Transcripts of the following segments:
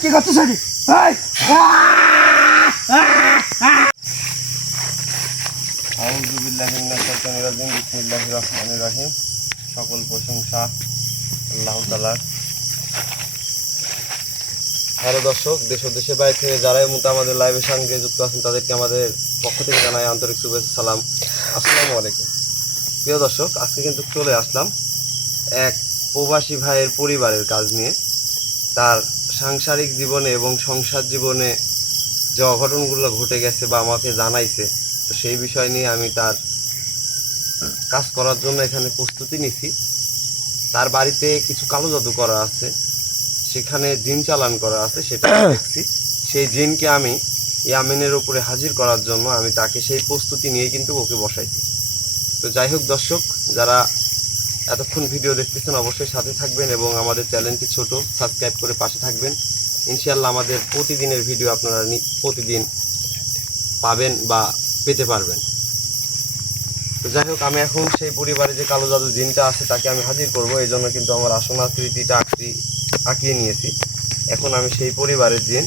কি করতেছ? সকল প্রশংসা আল্লাহ তাআলার। হ্যালো দর্শক, দেশ ও দেশের বাইরে থেকে যারা এই মুহূর্তে আমাদের লাইভের সঙ্গে যুক্ত আছেন তাদেরকে আমাদের পক্ষ থেকে জানাই আন্তরিক শুভেচ্ছা সালাম। আসসালামু আলাইকুম। প্রিয় দর্শক, আজকে কিন্তু চলে আসলাম এক প্রবাসী ভাইয়ের পরিবারের কাজ নিয়ে। তার সাংসারিক জীবনে এবং সংসার জীবনে যে অঘটনগুলো ঘটে গেছে বা আমাকে জানাইছে, তো সেই বিষয় নিয়ে আমি তার কাজ করার জন্য এখানে প্রস্তুতি নিছি। তার বাড়িতে কিছু কালো জাদু করা আছে, সেখানে জিন চালান করা আছে, সেটা দেখছি। সেই জিনকে আমি ইয়ামেনের উপরে হাজির করার জন্য আমি তাকে সেই প্রস্তুতি নিয়ে কিন্তু ওকে বসাইছি। তো যাই হোক দর্শক, যারা এতক্ষণ ভিডিও দেখতেছেন অবশ্যই সাথে থাকবেন এবং আমাদের চ্যানেলটি ছোট, সাবস্ক্রাইব করে পাশে থাকবেন। ইনশাআল্লাহ আমাদের প্রতিদিনের ভিডিও আপনারা প্রতিদিন পাবেন বা পেতে পারবেন। তো যাই হোক, আমি এখন সেই পরিবারে যে কালো জাদু জিনটা আছে তাকে আমি হাজির করব। এই জন্য কিন্তু আমার আসন আকৃতিটা আঁকিয়ে নিয়েছি। এখন আমি সেই পরিবারের জিন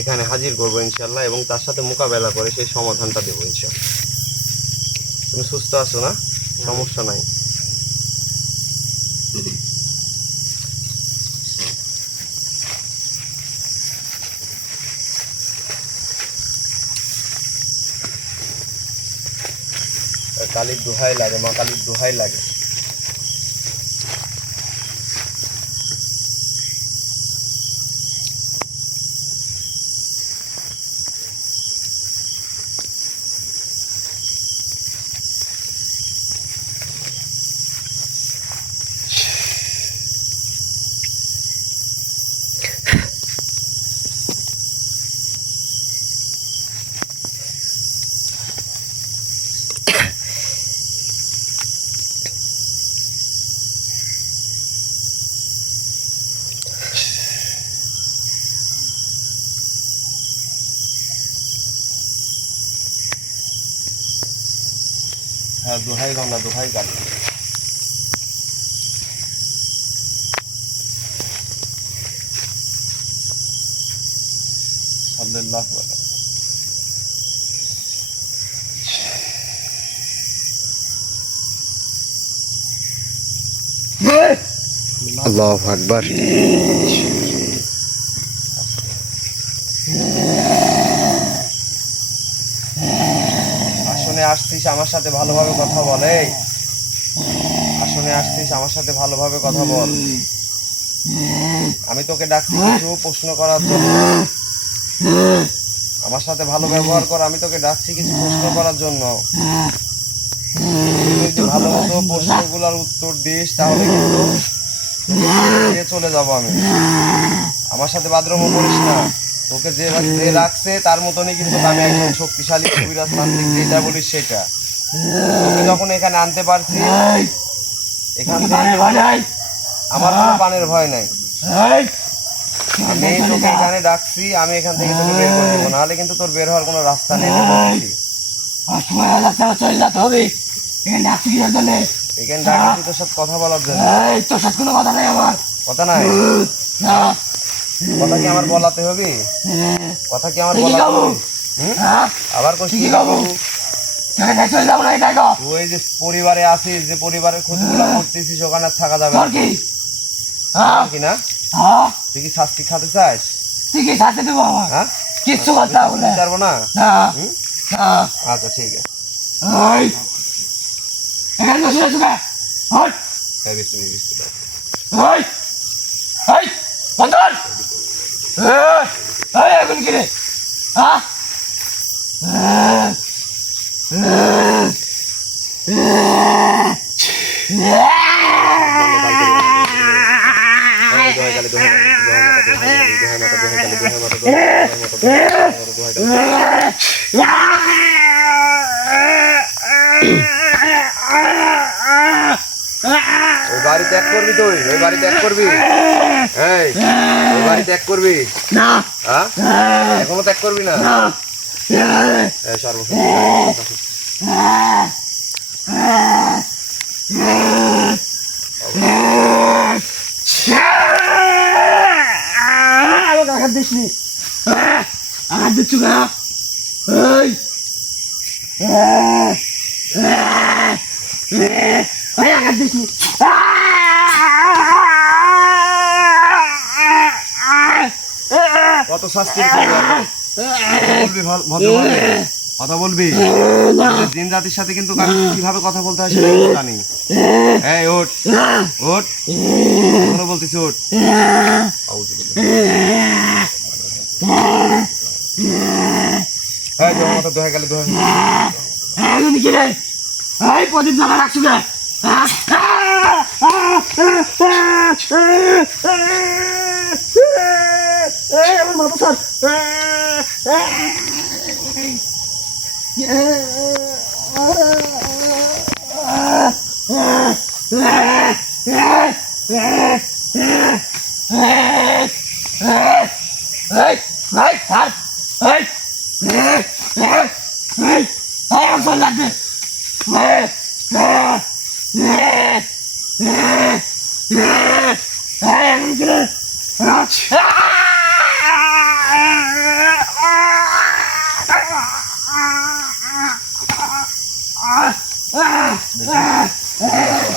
এখানে হাজির করব ইনশাআল্লাহ, এবং তার সাথে মোকাবেলা করে সেই সমাধানটা দেবো ইনশাআল্লাহ। তুমি সুস্থ আছো না? সমস্যা নাই। কালীর দোহাই লাগে, মা কালীর দোহাই লাগে। হ্যাঁ, দোহাই গঙ্গা, দোহাই কালী। সাল্লাল্লাহু আলাইহি। আল্লাহু আকবার। আসনে আসছিস আমার সাথে ভালোভাবে কথা বলে। আসনে আসছিস আমার সাথে ভালোভাবে কথা বল। আমি তোকে ডাকছি কিছু প্রশ্ন করার জন্য। আমার সাথে ভালো ব্যবহার কর। আমি তোকে ডাকছি কিছু প্রশ্ন করার জন্য। যদি ভালো মতো প্রশ্নগুলোর উত্তর দিস তাহলে কিন্তু চলে যাবো আমি। আমার সাথে বাদরম করিস না। তোকে যে রাখছে তার মতনই কিন্তু আমি একজন শক্তিশালী কবিরাজ তান্ত্রিক, যেটা বলিস সেটা। তোকে যখন এখানে আনতে পারছি, এখান থেকে আমার কোনো পানের ভয় নাই। আমি তোকে এখানে ডাকছি, আমি এখান থেকে তোকে বের করে দেবো, নাহলে কিন্তু তোর বের হওয়ার কোনো রাস্তা নেই। এখানে ডাকছি তোর সাথে কথা বলার জন্য। তোর সাথে কোনো কথা নাই আমার। কথা নাই? কথা কি আমার বলাতে হবে? কথা কি আমার বলাতে হবে? আবার কইছি তুই যে পরিবারে আছিস, যে পরিবারের ক্ষতিগুলো করতেছিস, ওখানে থাকা যাবে কি না? তুই কি শাস্তি খাতে চাস? তুই কি শাস্তি দেবো আমার? হ্যাঁ, কিচ্ছু কথা বলে পারবো না। আচ্ছা ঠিক আছে। এখানে বসে আছো কে? হট হ্যাঁ, বিসমিল্লাহ বিসমিল্লাহ। ওই ওই বন্ধন এই এখন কি রে? হ্যাঁ ওই বাড়ি ত্যাগ করবি তুই? ওই বাড়ি ত্যাগ করবি? এই ওই বাড়ি ত্যাগ করবি না? এখনো ত্যাগ করবি না? আমাকে আঘাত দিসনি, আঘাত দিচ্ছু না। এই আঘাত দিসনি। কত শাস্তি বলবি ভদ্রভাবে কথা বলবি। জিন জাতির সাথে কিন্তু কিভাবে কথা বলতে হয় সেটা কিন্তু জানি। এই ওঠ ওঠ, কোনো বলতেছি ওঠ। হ্যাঁ তোমার মতো দোয়া গেলে দোয়া তুমি কি রে? এই প্রদীপ জামা রাখছো কে? আমার মাথা স্যার, লাগবে।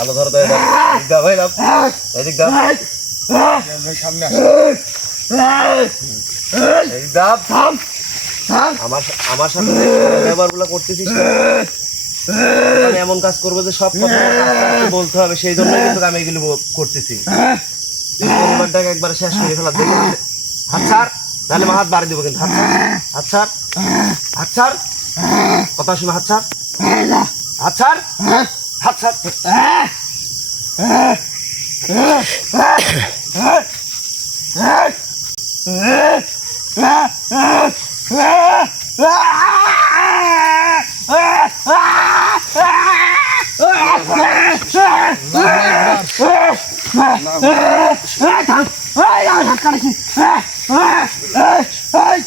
আলো ধরো তো, এদিক দাও ভাই, এদিক দাও, সামনে এদিক দাও। আমার সাথে ব্যবহারগুলো করতেছিস, আমি এমন কাজ করবো যে সব কথা বলতে হবে, সেই জন্য কিন্তু আমি এগুলো করতেছি। পরিবারটাকে একবার শেষ করে ফেলা দেখে হাত ছাড়, তাহলে হাত বাড়ি দেবো কিন্তু। হাত ছাড়, হাত ছাড়, হাত ছাড়, কথা শুনে হাত ছাড়, হাত ছাড়, হাত ছাড়।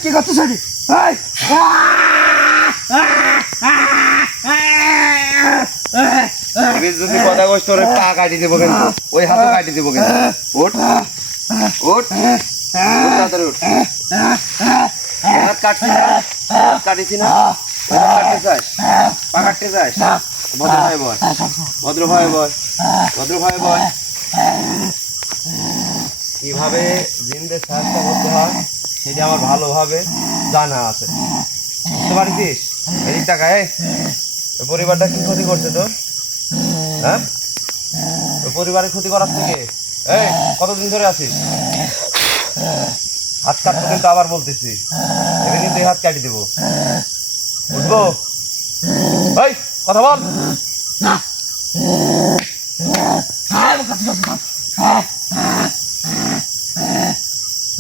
কি করতেছ? যদি কথা কষ্ট পা কাটি দেবো কিন্তু, ওই হাতও কাটি দেবো কিন্তু। ওঠ ওঠ, তাড়াতাড়ি ওঠ। হাত কাটছি না, হাত কাটিছি না, কাটতে চাস, পা কাটতে চাস, ভদ্রভাবে বল, ভদ্রভাবে বল, ভদ্রভাবে বল। কিভাবে জিনদের সাহায্য করতে হয় সেটা আমার ভালোভাবে জানা আছে, বুঝতে পারছিস? এদিক টাকায় পরিবারটা কি ক্ষতি করছে তোর? হ্যাঁ, ওই পরিবারের ক্ষতি করার থেকে এই কতদিন ধরে আছিস? হাত কাটবো কিন্তু, আবার বলতেছি এবার কিন্তু এই হাত কাটি দেবো, বুঝবো? এই কথা বল।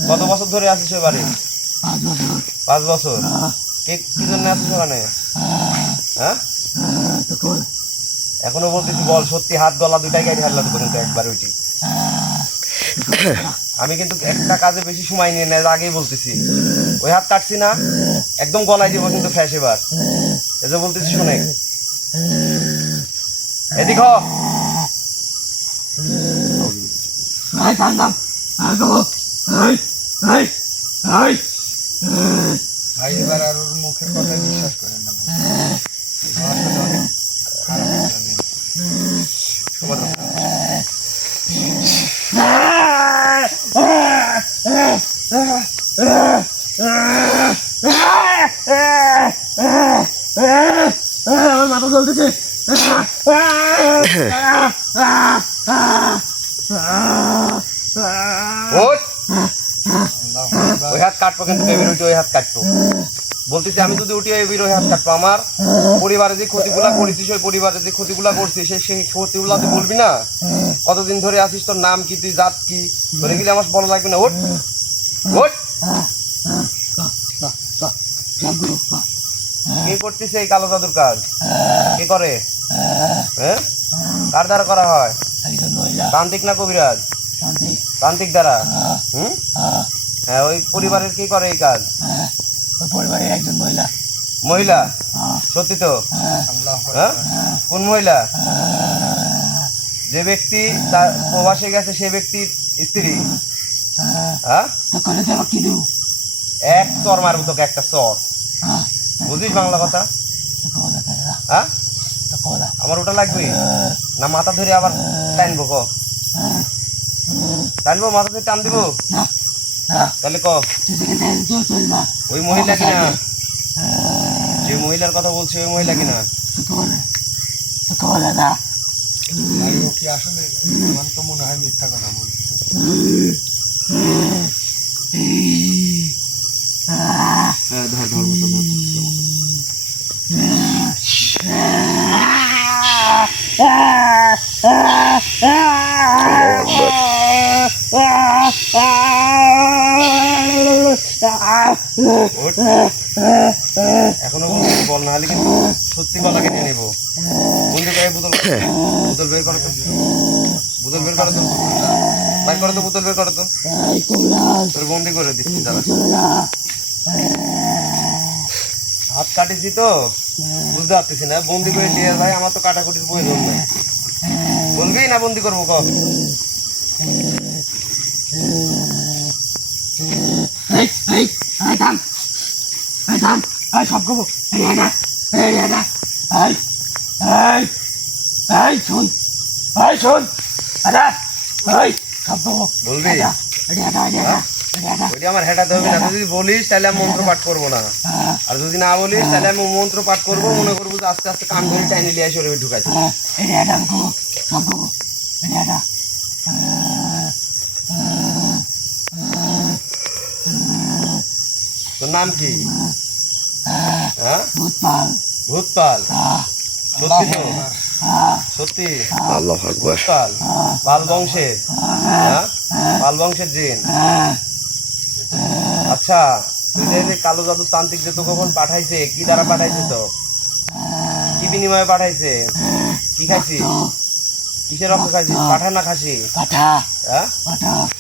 কত বছর ধরে আছিস ওই বাড়ি? 5 বছর। কি জন্য আছিস ওখানে? হ্যাঁ, এখনো বলতেছি বল সত্যি, হাত গলা দুটাই গাড়ি হারলা দেবো কিন্তু একবার ওইটি। আমি কিন্তু একটা কাজে বেশি সময় নিয়ে নেয়, আগেই বলতেছি। ওই হাত কাটছি না, একদম গলায় দিব কিন্তু ফ্যাস এবার, এই যে বলতেছি শুনে। এদিক হ। ভাই এবার আর ওর মুখের কথা বিশ্বাস করেন না ভাই, আমার সাথে অনেক খারাপ লাগে। আমার মাথা চলতেছে। ওই হাত কাটবো কিন্তু, ওই হাত কাটবো বলতেছি। আমি যদি উঠি ওই হাত কাটবো। আমার পরিবারে যে ক্ষতিগুলা করেছিস, ওই পরিবারে যে ক্ষতিগুলা করছিস, সেই ক্ষতিগুলা তুই বলবি না? কতদিন ধরে আসিস, তোর নাম কি, তুই জাত কি, তোর গেলে আমার বলা লাগবে না? ওঠ ওঠ। কে করতেছে এই কালো জাদুর কাজ? কে করে? হ্যাঁ, কার দ্বারা করা হয়? তান্ত্রিক না কবিরাজ? তান্ত্রিক দ্বারা। হ্যাঁ, ওই পরিবারের কি করে এই কাজ? পরিবারের একজন মহিলা। মহিলা? সত্যি তো? হ্যাঁ, কোন মহিলা? যে ব্যক্তি তার প্রবাসে গেছে সে ব্যক্তির স্ত্রী। হ্যাঁ, তো করে দেবো কি দেবো? এক চর মারবো তোকে, একটা চর। বুঝিস বাংলা কথা? হ্যাঁ, আমার ওটা লাগবে না? মাথা ধরে আবার টানবো? ক টানবো, মাথা ধরে টান দিব? তাহলে ক ওই মহিলা কিনা? যে মহিলার কথা বলছি ওই মহিলা কিনা? ভাই ও কি আসলে, আমার তো মনে হয় মিথ্যা কথা বলছে। হ্যাঁ, ধর ধর মতো ধর। ওঠ। এখনো বল, না হলে কিন্তু সত্যি গলাকে নিয়ে নেবো। বন্ধু গায়ে বোতল বোতল বের করো তো, বোতল বের করো তো, বাইর করো তো, বোতল বের করো তো। তোর বন্দি করে দিচ্ছি দাদা। হাত কাটিছি তো বুঝতে পারতেছি না, বন্দি করে নিয়ে ভাই, আমার তো কাটাকুটির প্রয়োজন নেই। বলবি না বন্দি করবো? ক সব করবো। শোন, শোন, সব করবো। বলবি? ওইটা আমার হেঁটাতে হবে না। তুই যদি বলিস তাহলে আমি মন্ত্র পাঠ করবো না, আর যদি না বলিস তাহলে আমি মন্ত্র পাঠ করবো। মনে করবো যে আস্তে আস্তে কান ধরে টাইনে নিয়ে আসে ওর ঢুকাইছে। তোর নাম কি? হ্যাঁ, ভূতপাল। সত্যি তো? সত্যি? ভূতপাল পাল বংশের? হ্যাঁ, পাল বংশের জিন। আচ্ছা, তুই যে কালো জাদু তান্ত্রিক যে তো কখন পাঠাইছে, কি দ্বারা পাঠাইছে? তো কি বিনিময়ে পাঠাইছে? কি খাইছিস? কিসের রক্ত খাইছিস? পাঠা না খাসি? হ্যাঁ,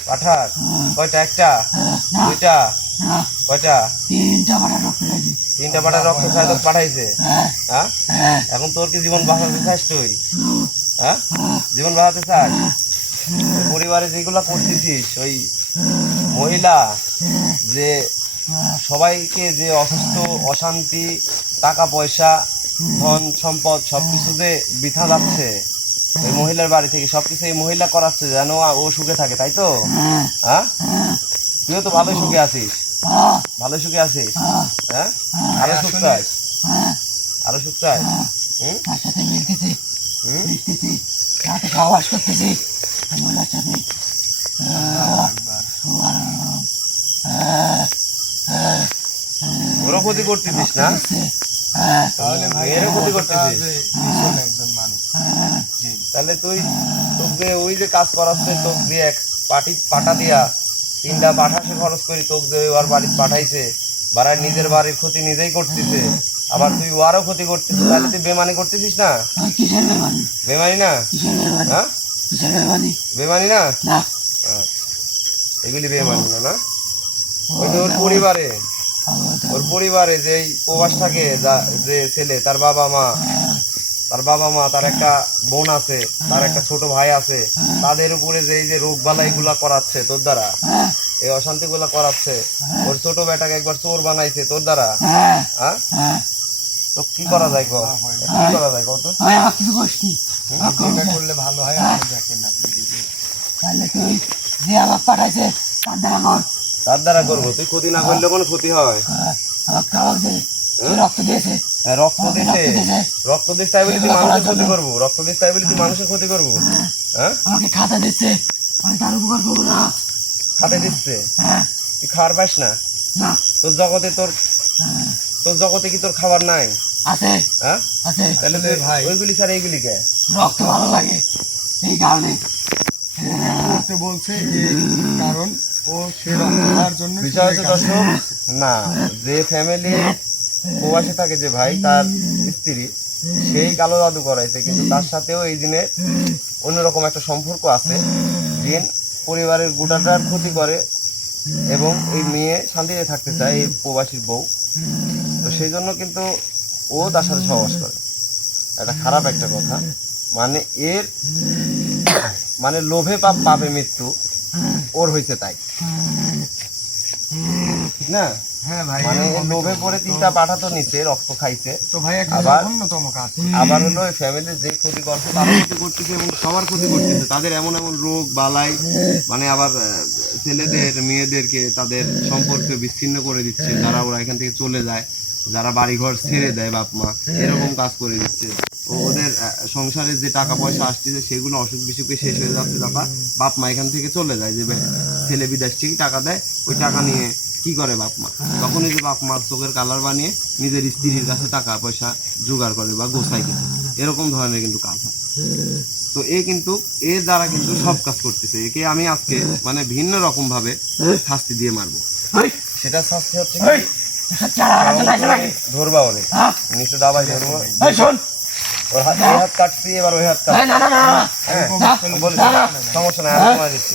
পাঠার। কয়টা? একটা, দুইটা, কয়টা? তিনটা পাঠার রক্ত খাই তো পাঠাইছে। হ্যাঁ, এখন তোর কি জীবন বাঁচাতে চাস তুই? হ্যাঁ, জীবন বাঁচাতে চাস? পরিবারে যেগুলো করতেছিস, ওই মহিলা যে সবাইকে যে অসুস্থ, অশান্তি, টাকা পয়সা, ধন সম্পদ সবকিছু যে বৃথা যাচ্ছে ওই মহিলার বাড়ি থেকে, সবকিছু এই মহিলা করাচ্ছে যেন ও সুখে থাকে, তাই তো? হ্যাঁ, তুইও তো ভালোই সুখে আছিস, ভালোই সুখে আছিস। হ্যাঁ, আরো সুখ চাস? আরো সুখ চাস? হুম সহবাস করতেছি ওরও ক্ষতি করতেছিস না? তাহলে ভাই মেয়েরও ক্ষতি করতেছিস? ভীষণ একজন মানুষ। জি, তাহলে তুই তোকে ওই যে কাজ করাচ্ছে, তোকে দিয়ে এক পাটা দিয়া তিনটা পাঠা সে খরচ করি, তোকে যে ওর বাড়িতে পাঠাইছে, বাড়ার নিজের বাড়ির ক্ষতি নিজেই করতেছে, আবার তুই ওয়ারও ক্ষতি করতেছিস। তাহলে তুই বেমানি করতেছিস না? কিসের বেমানি? বেমানি না? হ্যাঁ, কিসের বেমানি? বেমানি না? এগুলি বেমানি না? না, ওই যে ওর পরিবারে, ওর পরিবারে যে প্রবাস থাকে যে ছেলে, তার বাবা মা, তার একটা বোন আছে, তার একটা ছোট ভাই আছে, তাদের উপরে যে এই যে রোগ বালাই গুলা করাচ্ছে তোর দ্বারা, এই অশান্তি গুলা করাচ্ছে, ওর ছোট বেটাকে একবার চোর বানাইছে তোর দ্বারা। হ্যাঁ, তো কি করা যায়? কি করা যায়? কত কিছু করছি যেটা করলে ভালো হয় আপনি দেখেন, আপনি তাহলে তুই যে আমার পাঠাইছে তার দ্বারা কর। তার দ্বারা করবো? তুই ক্ষতি না করলে কোনো ক্ষতি হয়? আমার খাওয়া দে, রক্ত দিয়েছে। রক্ত দিছে, রক্ত দিস তাই বলি তুই মানুষের ক্ষতি করবো? রক্ত দিস তাই বলি তুই মানুষের ক্ষতি করবো? হ্যাঁ, আমাকে খাতা দিচ্ছে, আমি তার উপকার করবো না। খাতে দিচ্ছে? তুই খাবার পাস না? তোর জগতে কি তোর খাবার নাই? আছে। হ্যাঁ, আছে। তাহলে তুই ভাই ওইগুলি ছাড়া এইগুলি কে? রক্ত ভালো লাগে এই কারণে করতে বলছে, কারণ ও সে রক্ত খাওয়ার জন্য। বিষয় হচ্ছে দর্শক, না, যে ফ্যামিলি প্রবাসে থাকে যে ভাই, তার স্ত্রী সেই কালো জাদু করাইছে, কিন্তু তার সাথেও এই দিনের অন্যরকম একটা সম্পর্ক আছে। জিন পরিবারের গোটাটার ক্ষতি করে এবং এই মেয়ে শান্তিতে থাকতে চায়, এই প্রবাসীর বউ, তো সেই জন্য কিন্তু ও তার সাথে সহবাস করে। একটা খারাপ একটা কথা। মানে এর মানে লোভে পাপ পাপে মৃত্যু ওর হয়েছে তাই, ঠিক না? হ্যাঁ ভাই, মানে এরকম লোভে পড়ে 3টা পাঠা তো নিচে রক্ত খাইছে, তো ভাই একটা আবার- অন্যতম কাজ। আবার হলো ফ্যামিলির যে ক্ষতি করছে তারও ক্ষতি করতেছে এবং সবার ক্ষতি করতেছে। তাদের এমন এমন রোগ বালাই, মানে আবার ছেলেদের মেয়েদেরকে তাদের সম্পর্ক বিচ্ছিন্ন করে দিচ্ছে, যারা ওরা এখান থেকে চলে যায়, যারা বাড়িঘর ছেড়ে দেয় বাপ মা, এরকম কাজ করে দিচ্ছে। ওদের সংসারের যে টাকা পয়সা আসতেছে সেগুলো অসুখ বিসুখে শেষ হয়ে যাচ্ছে, যখন বাপ মা এখান থেকে চলে যায়, যে ছেলে বিদেশ থেকে টাকা দেয়, ওই টাকা নিয়ে কি করে বাপ মা, তখনই যে বাপ মা চোখের কালার বানিয়ে নিজের স্ত্রীর কাছে টাকা পয়সা জোগাড় করে বা গোছায় কিছু, এরকম ধরনের কিন্তু কাজ হয়। তো কিন্তু এর দ্বারা কিন্তু সব কাজ করতেছে। একে আমি আজকে মানে ভিন্ন রকম ভাবে শাস্তি দিয়ে মারবো। সেটা শাস্তি হচ্ছে ধরবা ওরে নিচে দাবাই ধরবো, ওর হাত এই হাত কাটছি, এবার ওই হাত কাটছি, সমস্যা নাই, আমি তোমায় দিচ্ছি।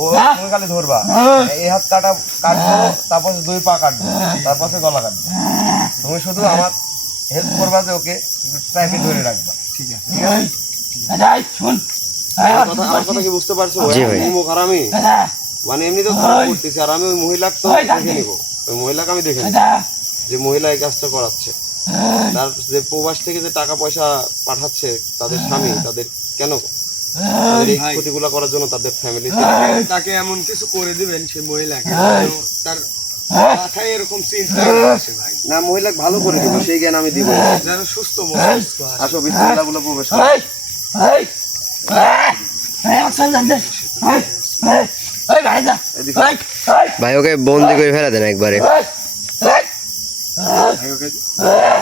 ও তুমি খালি ধরবা, এই হাত কাটা কাটবো, তারপর 2 পা কাটবো, তারপর গলা কাটবো। তুমি শুধু আমার হেল্প করবা, যে ওকে একটু ট্রাইপে ধরে রাখবা। ঠিক আছে, আমার কথা কি বুঝতে পারছো? মুখ আর আমি মানে এমনি তো খারাপ করতেছি, আর আমি ওই মহিলাকে তো দেখে নিবো, ওই মহিলাকে আমি দেখে নিবো যে মহিলা এই কাজটা করাচ্ছে। তার যে প্রবাস থেকে যে টাকা পয়সা পাঠাচ্ছে তাদের স্বামী, তাদের কেন তাদের এই ক্ষতিগুলো করার জন্য তাদের ফ্যামিলি তাকে এমন কিছু করে দিবেন সেই মহিলাকে, তার মাথায় এরকম চিন্তা আসে ভাই, না মহিলাকে ভালো করে দিব, সেই জ্ঞান আমি দিব। যেন সুস্থ মস্তিষ্ক আসে। আসো বিসমিল্লাহ বলে প্রবেশ করো। এদিকে। ভাই ওকে বন্দি করে ফেলা দেন একবারে।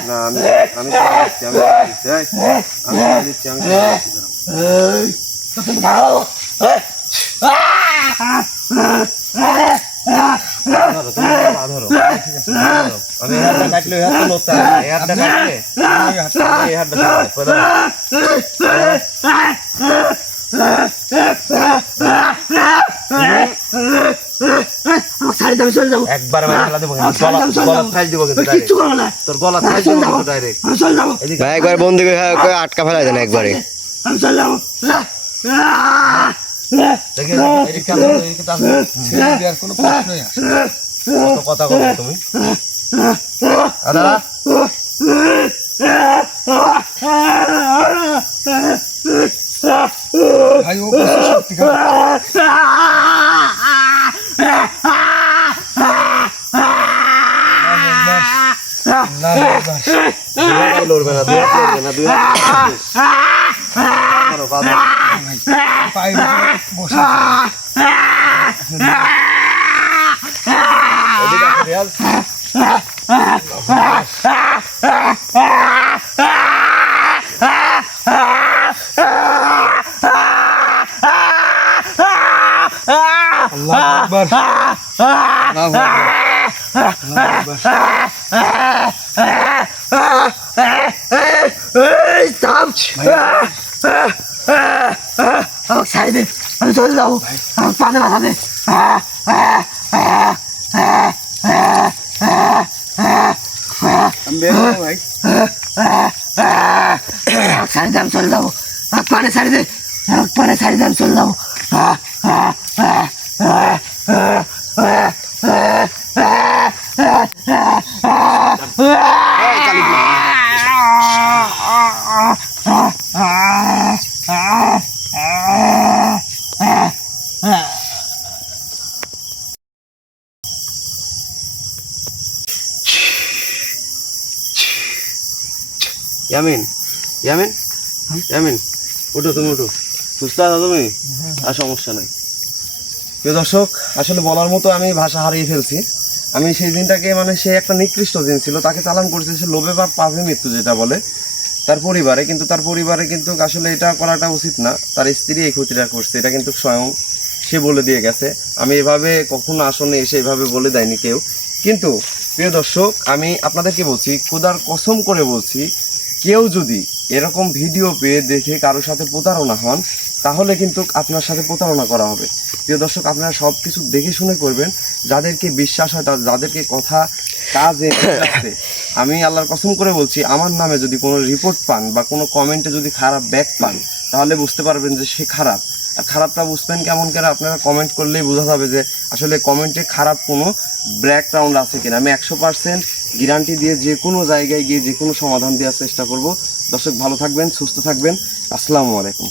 না আমি আমি ছেড়ে দিচ্ছি, আমি ছেড়ে দিচ্ছি, এই, আমি ছেড়ে দিচ্ছি, আমি ছেড়ে দিচ্ছি। ধরো, তুমি পা ধরো। ধরো। আমি এই হাতটা কাটলে ওই হাতটা নড়তে হবে না। এই হাতটা কাটলে এই হাতটা সরাও। কই দাঁড়াও। একবার আমি ফেলা দেবো কিন্তু, গলা ফাইল দিব কিন্তু direct। তোর গলা ফাইল দিব কিন্তু ডাইরেক্ট। ভাই একবার বন্দি করে আটকা ফেলা দেন একবারে। দেখে এদিকে আসো, এদিকে আসো। ছেড়ে দেওয়ার কোনো প্রশ্নই আসে না। কত কথা বলো তুমি? দাদা ভাই ও কিছু সত্যিকার লড়বে না, দুই হাত লড়বে না, দুই হাত ধরো, পা ধরো। পায়ের উপরে বসে এদিকে আসো, রিয়াজ। আল্লাহু আকবার, আল্লাহু আকবার। আমি চলে যাবো, আমার পানে বাধা দে। আমি বের হবো ভাই। ছাড়ি দে, আমি চলে যাবো। পানে ছাড়ি দে, পানে ছাড়ি দে, আমি চলে যাবো। ইয়ামিন, ইয়ামিন, ইয়ামিন, উঠো, তুমি উঠো। সুস্থ আছো তুমি? আর সমস্যা নাই। প্রিয় দর্শক, আসলে বলার মতো আমি ভাষা হারিয়ে ফেলছি। আমি সেই দিনটাকে মানে সে একটা নিকৃষ্ট দিন ছিল, তাকে চালান করছে সে লোভে বা পাপে মৃত্যু যেটা বলে তার পরিবারে, কিন্তু তার পরিবারে কিন্তু আসলে এটা করাটা উচিত না। তার স্ত্রী এই ক্ষতিটা করছে, এটা কিন্তু স্বয়ং সে বলে দিয়ে গেছে। আমি এভাবে কখনো আসনে এসে এভাবে বলে দেয়নি কেউ। কিন্তু প্রিয় দর্শক, আমি আপনাদেরকে বলছি, খোদার কসম করে বলছি, কেউ যদি এরকম ভিডিও পেয়ে দেখে কারোর সাথে প্রতারণা হন, তাহলে কিন্তু আপনার সাথে প্রতারণা করা হবে। প্রিয় দর্শক, আপনারা সব কিছু দেখে শুনে করবেন। যাদেরকে বিশ্বাস হয়, যাদেরকে কথা কাজে আমি আল্লাহর কসম করে বলছি, আমার নামে যদি কোনো রিপোর্ট পান বা কোনো কমেন্টে যদি খারাপ ব্যাক পান, তাহলে বুঝতে পারবেন যে সে খারাপ। আর খারাপটা বুঝবেন কেমন করে? আপনারা কমেন্ট করলেই বোঝা যাবে যে আসলে কমেন্টে খারাপ কোনো ব্যাকগ্রাউন্ড আছে কিনা। আমি 100% গ্যারান্টি দিয়ে যে কোনো জায়গায় গিয়ে যে কোনো সমাধান দেওয়ার চেষ্টা করব। দর্শক ভালো থাকবেন, সুস্থ থাকবেন। আসসালামু আলাইকুম।